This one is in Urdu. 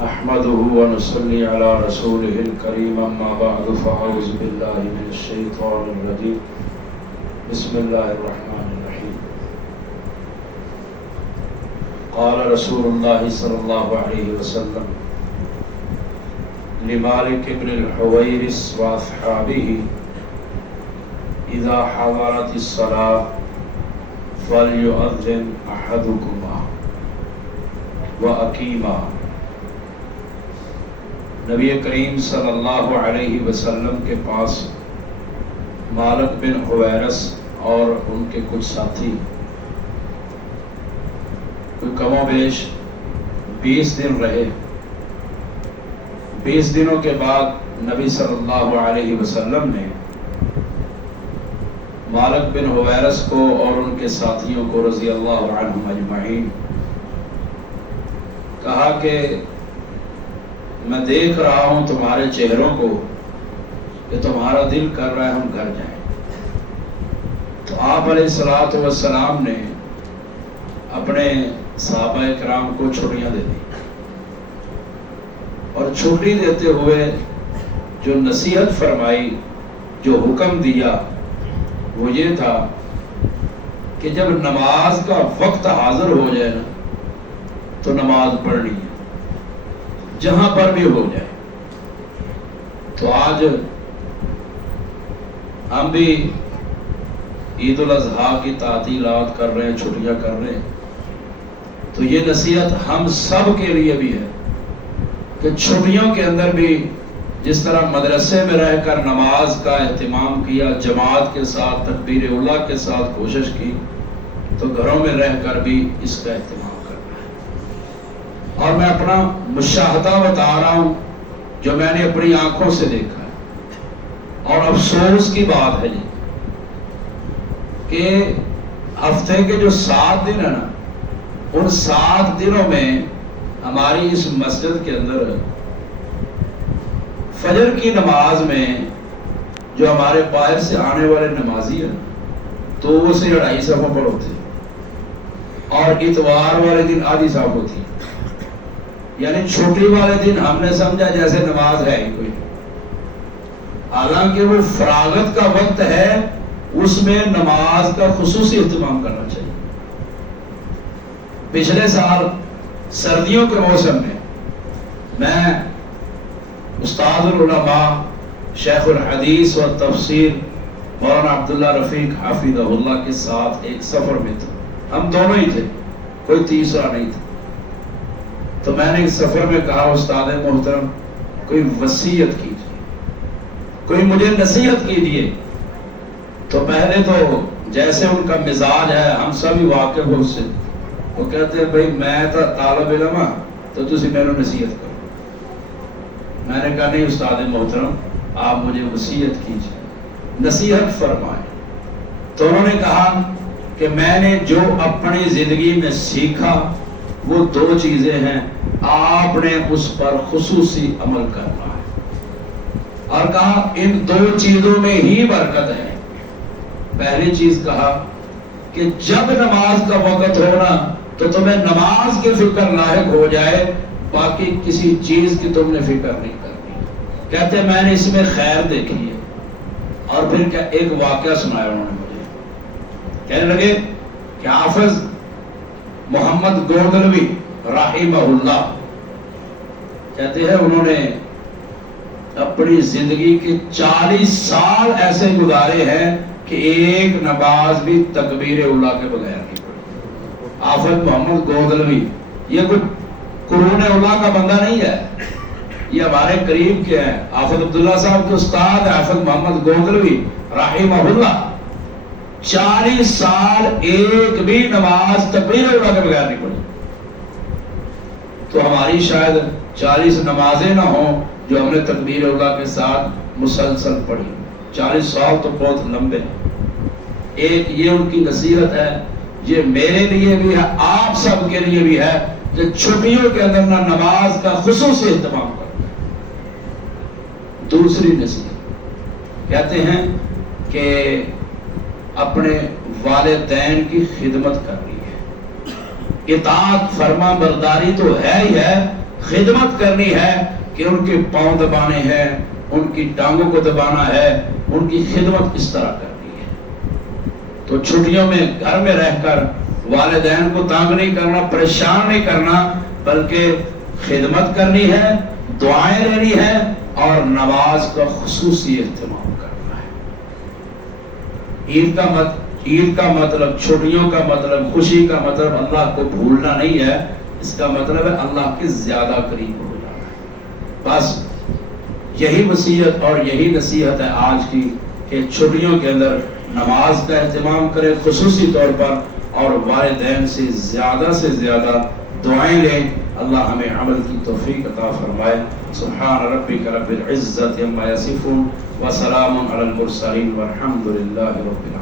نحمده ونصلي على رسوله الكريم أما بعد فأعوذ بالله من الشيطان الرجيم بسم الله الرحمن الرحيم قال رسول الله صلى الله عليه وسلم لمالك بن الحويرث وأصحابه إذا حضرت الصلاة فليؤذن أحدكما وأقيما۔ نبی کریم صلی اللہ علیہ وسلم کے پاس مالک بن حویرث اور ان کے کچھ ساتھی کوئی کم و بیش 20 دن رہے۔ 20 دنوں کے بعد نبی صلی اللہ علیہ وسلم نے مالک بن حویرث کو اور ان کے ساتھیوں کو رضی اللہ عنہم اجمعین کہا کہ میں دیکھ رہا ہوں تمہارے چہروں کو کہ تمہارا دل کر رہا ہے ہم گھر جائیں۔ تو آپ علیہ الصلوۃ والسلام نے اپنے صحابہ کرام کو چھٹیاں دے دی، اور چھٹی دیتے ہوئے جو نصیحت فرمائی، جو حکم دیا، وہ یہ تھا کہ جب نماز کا وقت حاضر ہو جائے نا تو نماز پڑھنی ہے، جہاں پر بھی ہو جائے۔ تو آج ہم بھی عید الاضحیٰ کی تعطیلات کر رہے ہیں، چھٹیاں کر رہے ہیں، تو یہ نصیحت ہم سب کے لیے بھی ہے کہ چھٹیوں کے اندر بھی جس طرح مدرسے میں رہ کر نماز کا اہتمام کیا، جماعت کے ساتھ تکبیر اولیٰ کے ساتھ کوشش کی، تو گھروں میں رہ کر بھی اس کا اہتمام۔ اور میں اپنا مشاہدہ بتا رہا ہوں جو میں نے اپنی آنکھوں سے دیکھا ہے، اور افسوس کی بات ہے جی کہ ہفتے کے جو 7 دن ہیں نا، ان 7 دنوں میں ہماری اس مسجد کے اندر فجر کی نماز میں جو ہمارے باہر سے آنے والے نمازی ہیں تو وہ سے 2.5 صفوں پر ہوتے، اور اتوار والے دن آدھی صف ہوتی، یعنی چھٹی والے دن ہم نے سمجھا جیسے نماز ہے ہی کوئی، حالانکہ وہ فراغت کا وقت ہے، اس میں نماز کا خصوصی اہتمام کرنا چاہیے۔ پچھلے سال سردیوں کے موسم میں استاد العلماء شیخ الحدیث و تفسیر مولانا عبداللہ رفیق حفظہ اللہ کے ساتھ ایک سفر میں تھے، ہم دونوں ہی تھے، کوئی تیسرا نہیں تھا۔ تو میں نے اس سفر میں کہا استاد محترم کوئی وصیت کیجیے، کوئی مجھے نصیحت کیجیے۔ تو پہلے تو جیسے ان کا مزاج ہے ہم سبھی واقف ہو اس سے، وہ کہتے ہیں بھائی میں تو طالب علم ہاں تو تسی میرے نصیحت کرو۔ میں نے کہا نہیں استاد محترم آپ مجھے وصیت کیجیے، نصیحت فرمائیں۔ تو انہوں نے کہا کہ میں نے جو اپنی زندگی میں سیکھا وہ 2 چیزیں ہیں، آپ نے اس پر خصوصی عمل کرنا ہے، اور کہا ان 2 چیزوں میں ہی برکت ہے۔ پہلی چیز کہا کہ جب نماز کا وقت ہونا تو تمہیں نماز کی فکر لاحق ہو جائے، باقی کسی چیز کی تم نے فکر نہیں کرنی۔ کہتے ہیں میں نے اس میں خیر دیکھی ہے، اور پھر کیا ایک واقعہ سنایا انہوں نے مجھے، کہنے لگے کہ حافظ محمد گودلوی رحمہ اللہ کہتے ہیں انہوں نے اپنی زندگی کے 40 سال ایسے گزارے ہیں کہ ایک نماز بھی تکبیر اولیٰ کے بغیر نہیں پڑھی۔ حافظ محمد گودلوی یہ کوئی قرون اولیٰ کا بندہ نہیں ہے، یہ ہمارے قریب کے ہیں، حافظ عبداللہ صاحب کے استاد حافظ محمد گودلوی رحمہ اللہ 40 سال ایک بھی نماز تکبیر اولیٰ کے بغیر نہیں پڑھی۔ تو ہماری شاید 40 نمازیں نہ ہوں جو ہم نے تکبیر اولیٰ کے ساتھ مسلسل پڑھی، 40 سال تو بہت لمبے ہیں۔ ایک یہ ان کی نصیحت ہے، یہ میرے لیے بھی ہے، آپ سب کے لیے بھی ہے کہ چھٹیوں کے اندر نہ نماز کا خصوصی اہتمام کرنا۔ دوسری نصیحت کہتے ہیں کہ اپنے والدین کی خدمت کرنی ہے، اطاعت فرما برداری تو ہے ہی ہے، خدمت کرنی ہے کہ ان کے پاؤں دبانے ہیں، ان کی ٹانگوں کو دبانا ہے، ان کی خدمت اس طرح کرنی ہے۔ تو چھٹیوں میں گھر میں رہ کر والدین کو تانگ نہیں کرنا، پریشان نہیں کرنا، بلکہ خدمت کرنی ہے، دعائیں لینی ہے اور نماز کا خصوصی اہتمام کرنا ہے۔ عید کا مطلب، چھٹیوں کا مطلب، خوشی کا مطلب اللہ کو بھولنا نہیں ہے، اس کا مطلب ہے اللہ کے زیادہ قریب ہو جانا ہے۔ بس یہی وصیت اور یہی نصیحت ہے آج کی کہ چھٹیوں کے اندر نماز کا اہتمام کریں خصوصی طور پر، اور والدین سے زیادہ دعائیں لیں۔ اللہ ہمیں عمل کی توفیق عطا فرمائے۔ سبحان ربک رب العزت عما یصفون وسلام علی المرسلین والحمد للہ رب العالمین۔